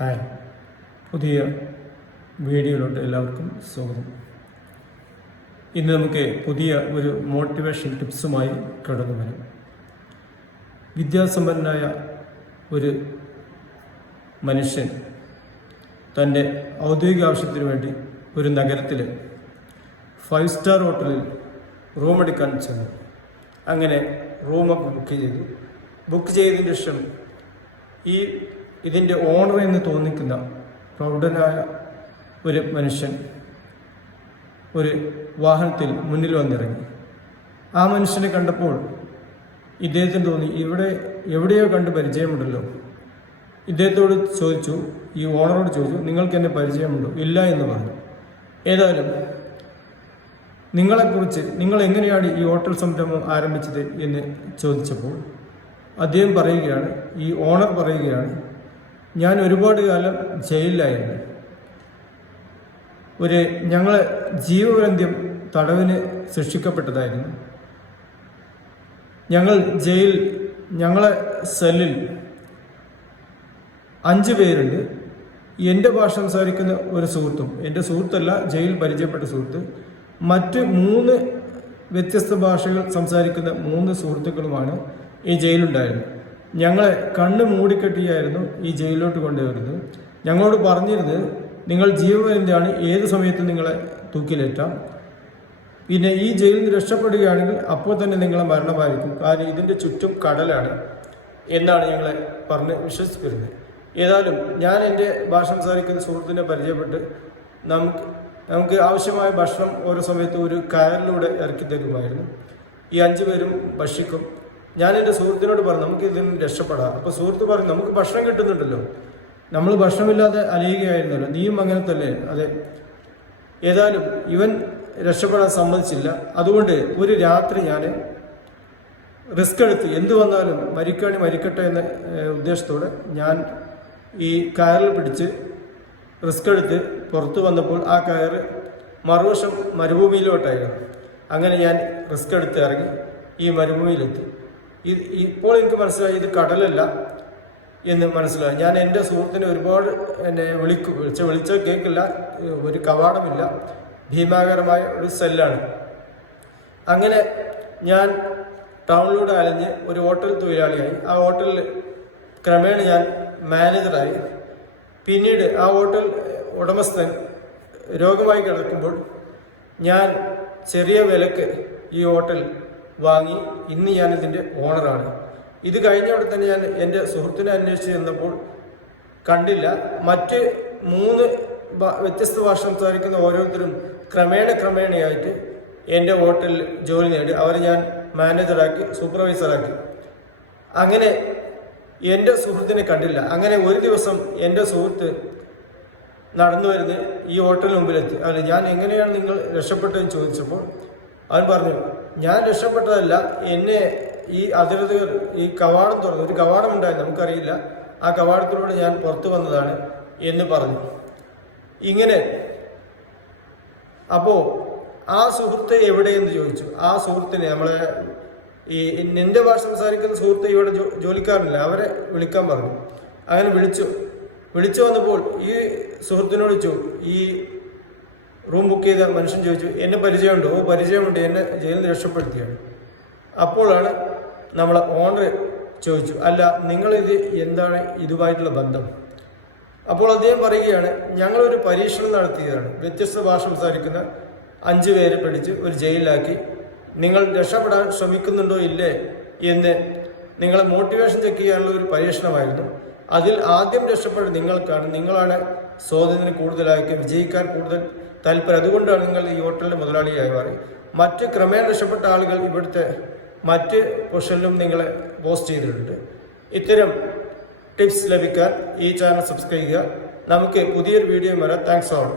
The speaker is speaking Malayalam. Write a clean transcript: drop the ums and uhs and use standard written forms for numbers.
ഹായ്, പുതിയ വീഡിയോയിലോട്ട് എല്ലാവർക്കും സ്വാഗതം. ഇന്ന് നമുക്ക് പുതിയ ഒരു മോട്ടിവേഷൻ ടിപ്സുമായി കടന്നു വരാം. വിദ്യാസമ്പന്നനായ ഒരു മനുഷ്യൻ തൻ്റെ ഔദ്യോഗിക ആവശ്യത്തിന് വേണ്ടി ഒരു നഗരത്തിൽ 5 സ്റ്റാർ ഹോട്ടലിൽ റൂം എടുക്കാൻ ചെന്നു. അങ്ങനെ റൂമൊക്കെ ബുക്ക് ചെയ്തതിന് ശേഷം ഇതിൻ്റെ ഓണർ എന്ന് തോന്നിക്കുന്ന പ്രൗഢനായ ഒരു മനുഷ്യൻ ഒരു വാഹനത്തിൽ മുന്നിൽ വന്നിറങ്ങി. ആ മനുഷ്യനെ കണ്ടപ്പോൾ ഇദ്ദേഹത്തിന് തോന്നി, എവിടെയോ കണ്ട് പരിചയമുണ്ടല്ലോ. ഇദ്ദേഹത്തോട് ചോദിച്ചു, ഈ ഓണറോട് ചോദിച്ചു, നിങ്ങൾക്ക് എന്നെ പരിചയമുണ്ടോ? ഇല്ല എന്ന് പറഞ്ഞു. ഏതായാലും നിങ്ങളെക്കുറിച്ച്, നിങ്ങൾ എങ്ങനെയാണ് ഈ ഹോട്ടൽ സംരംഭം ആരംഭിച്ചത് എന്ന് ചോദിച്ചപ്പോൾ അദ്ദേഹം പറയുകയാണ്, ഈ ഓണർ പറയുകയാണ്, ഞാൻ ഒരുപാട് കാലം ജയിലിലായിരുന്നു. ഞങ്ങളെ ജീവപര്യന്തം തടവിന് ശിക്ഷിക്കപ്പെട്ടതായിരുന്നു. ഞങ്ങളെ സെല്ലിൽ 5 പേരുണ്ട്. എൻ്റെ ഭാഷ സംസാരിക്കുന്ന ഒരു സുഹൃത്തും, എൻ്റെ സുഹൃത്തല്ല, ജയിൽ പരിചയപ്പെട്ട സുഹൃത്ത്, മറ്റ് 3 വ്യത്യസ്ത ഭാഷകൾ സംസാരിക്കുന്ന 3 സുഹൃത്തുക്കളുമാണ് ഈ ജയിലുണ്ടായിരുന്നത്. ഞങ്ങളെ കണ്ണ് മൂടിക്കെട്ടിയായിരുന്നു ഈ ജയിലിലോട്ട് കൊണ്ടുവരുന്നത്. ഞങ്ങളോട് പറഞ്ഞിരുന്നത്, നിങ്ങൾ ജീവപര്യന്തമാണ്, ഏത് സമയത്തും നിങ്ങളെ തൂക്കിലേറ്റാം. പിന്നെ ഈ ജയിലിൽ നിന്ന് രക്ഷപ്പെടുകയാണെങ്കിൽ അപ്പോൾ തന്നെ നിങ്ങളെ മരണമായിരിക്കും, കാരണം ഇതിൻ്റെ ചുറ്റും കടലാണ് എന്നാണ് ഞങ്ങളെ പറഞ്ഞ് വിശ്വസിച്ചിരുന്നത്. ഏതായാലും ഞാൻ എൻ്റെ ഭാഷ സംസാരിക്കുന്ന സുഹൃത്തിനെ പരിചയപ്പെട്ട് നമുക്ക് ആവശ്യമായ ഭക്ഷണം ഓരോ സമയത്ത് ഒരു കയറിലൂടെ ഇറക്കി തരുമായിരുന്നു. ഈ 5 പേരും ഭക്ഷിക്കും. ഞാൻ എൻ്റെ സുഹൃത്തിനോട് പറഞ്ഞു, നമുക്ക് ഇതിൽ നിന്ന് രക്ഷപ്പെടാം. അപ്പോൾ സുഹൃത്ത് പറഞ്ഞു, നമുക്ക് ഭക്ഷണം കിട്ടുന്നുണ്ടല്ലോ, നമ്മൾ ഭക്ഷണമില്ലാതെ അലയുകയായിരുന്നല്ലോ, നീയും അങ്ങനെ തന്നെ. അതെ. ഏതായാലും ഇവൻ രക്ഷപ്പെടാൻ സമ്മതിച്ചില്ല. അതുകൊണ്ട് ഒരു രാത്രി ഞാൻ റിസ്ക് എടുത്ത്, എന്തു വന്നാലും മരിക്കട്ടെ എന്ന ഉദ്ദേശത്തോടെ ഞാൻ ഈ കയറിൽ പിടിച്ച് റിസ്ക് എടുത്ത് പുറത്തു വന്നപ്പോൾ ആ കയറ് മറുവശം മരുഭൂമിയിലോട്ടായിരുന്നു. അങ്ങനെ ഞാൻ റിസ്ക് എടുത്ത് ഇറങ്ങി ഈ മരുഭൂമിയിലെത്തി. ഇപ്പോൾ എനിക്ക് മനസ്സിലായി, ഇത് കടലല്ല എന്ന് മനസ്സിലായി. ഞാൻ എൻ്റെ സുഹൃത്തിനെ ഒരുപാട് എന്നെ വിളിച്ചാൽ കേൾക്കില്ല, ഒരു കവാടമില്ല, ഭീമാകരമായ ഒരു സെല്ലാണ്. അങ്ങനെ ഞാൻ ടൗണിലൂടെ അലഞ്ഞ് ഒരു ഹോട്ടൽ തൊഴിലാളിയായി. ആ ഹോട്ടലിൽ ക്രമേണ ഞാൻ മാനേജറായി. പിന്നീട് ആ ഹോട്ടൽ ഉടമസ്ഥൻ രോഗമായി കിടക്കുമ്പോൾ ഞാൻ ചെറിയ വിലക്ക് ഈ ഹോട്ടൽ വാങ്ങി. ഇന്ന് ഞാനിതിൻ്റെ ഓണറാണ്. ഇത് കഴിഞ്ഞവിടെ തന്നെ ഞാൻ എൻ്റെ സുഹൃത്തിനെ അന്വേഷിച്ച് ചെന്നപ്പോൾ കണ്ടില്ല. മറ്റ് 3 വ്യത്യസ്ത ഭാഷ സംസാരിക്കുന്ന ഓരോരുത്തരും ക്രമേണയായിട്ട് എൻ്റെ ഹോട്ടലിൽ ജോലി നേടി. അവരെ ഞാൻ മാനേജറാക്കി, സൂപ്പർവൈസറാക്കി. അങ്ങനെ എൻ്റെ സുഹൃത്തിനെ കണ്ടില്ല. അങ്ങനെ ഒരു ദിവസം എൻ്റെ സുഹൃത്ത് നടന്നു വരുന്ന ഈ ഹോട്ടലിന് മുമ്പിലെത്തി. അല്ല, ഞാൻ എങ്ങനെയാണ് നിങ്ങൾ രക്ഷപ്പെട്ടതെന്ന് ചോദിച്ചപ്പോൾ അവൻ പറഞ്ഞു, ഞാൻ രക്ഷപ്പെട്ടതല്ല, എന്നെ ഈ അധികൃതർ ഈ കവാടം തുറന്നു, ഒരു കവാടം ഉണ്ടായിരുന്നു, നമുക്കറിയില്ല, ആ കവാടത്തിലൂടെ ഞാൻ പുറത്തു വന്നതാണ് എന്ന് പറഞ്ഞു. ഇങ്ങനെ അപ്പോൾ ആ സുഹൃത്ത് എവിടെയെന്ന് ചോദിച്ചു. ആ സുഹൃത്തിനെ, നമ്മളെ ഈ എൻ്റെ ഭാഷ സംസാരിക്കുന്ന സുഹൃത്ത് ഇവിടെ ജോലിക്കാരനില്ല, അവരെ വിളിക്കാൻ പറഞ്ഞു. അങ്ങനെ വിളിച്ചു വന്നപ്പോൾ ഈ സുഹൃത്തിനോട് ഈ റൂം ബുക്ക് ചെയ്ത മനുഷ്യൻ ചോദിച്ചു, എന്നെ പരിചയമുണ്ടോ? ഓ, പരിചയമുണ്ട്, എന്നെ ജയിലിൽ നിന്ന് രക്ഷപ്പെടുത്തിയാണ്. അപ്പോഴാണ് നമ്മളെ ഓണർ ചോദിച്ചു, അല്ല, നിങ്ങളിത് എന്താണ് ഇതുമായിട്ടുള്ള ബന്ധം? അപ്പോൾ അദ്ദേഹം പറയുകയാണ്, ഞങ്ങളൊരു പരീക്ഷണം നടത്തിയതാണ്. വ്യത്യസ്ത ഭാഷ സംസാരിക്കുന്ന 5 പേരെ പിടിച്ച് ഒരു ജയിലിലാക്കി. നിങ്ങൾ രക്ഷപ്പെടാൻ ശ്രമിക്കുന്നുണ്ടോ ഇല്ലേ എന്ന് നിങ്ങളെ മോട്ടിവേഷൻ ചെക്ക് ചെയ്യാനുള്ള ഒരു പരീക്ഷണമായിരുന്നു. അതിൽ ആദ്യം രക്ഷപ്പെടുന്നത് നിങ്ങളാണ് സ്വാധീനം കൂടുതലാക്കി, വിജയിക്കാൻ കൂടുതൽ താല്പര്യം. അതുകൊണ്ടാണ് നിങ്ങൾ ഈ ഹോട്ടലിൻ്റെ മുതലാളിയായി മാറി. മറ്റ് ക്രമേണ രക്ഷപ്പെട്ട ആളുകൾ ഇവിടുത്തെ മറ്റ് പൊസിഷനിലും നിങ്ങളെ പോസ്റ്റ് ചെയ്തിട്ടുണ്ട്. ഇത്തരം ടിപ്സ് ലഭിക്കാൻ ഈ ചാനൽ സബ്സ്ക്രൈബ് ചെയ്യുക. നമുക്ക് പുതിയൊരു വീഡിയോ വരാം. Thanks all.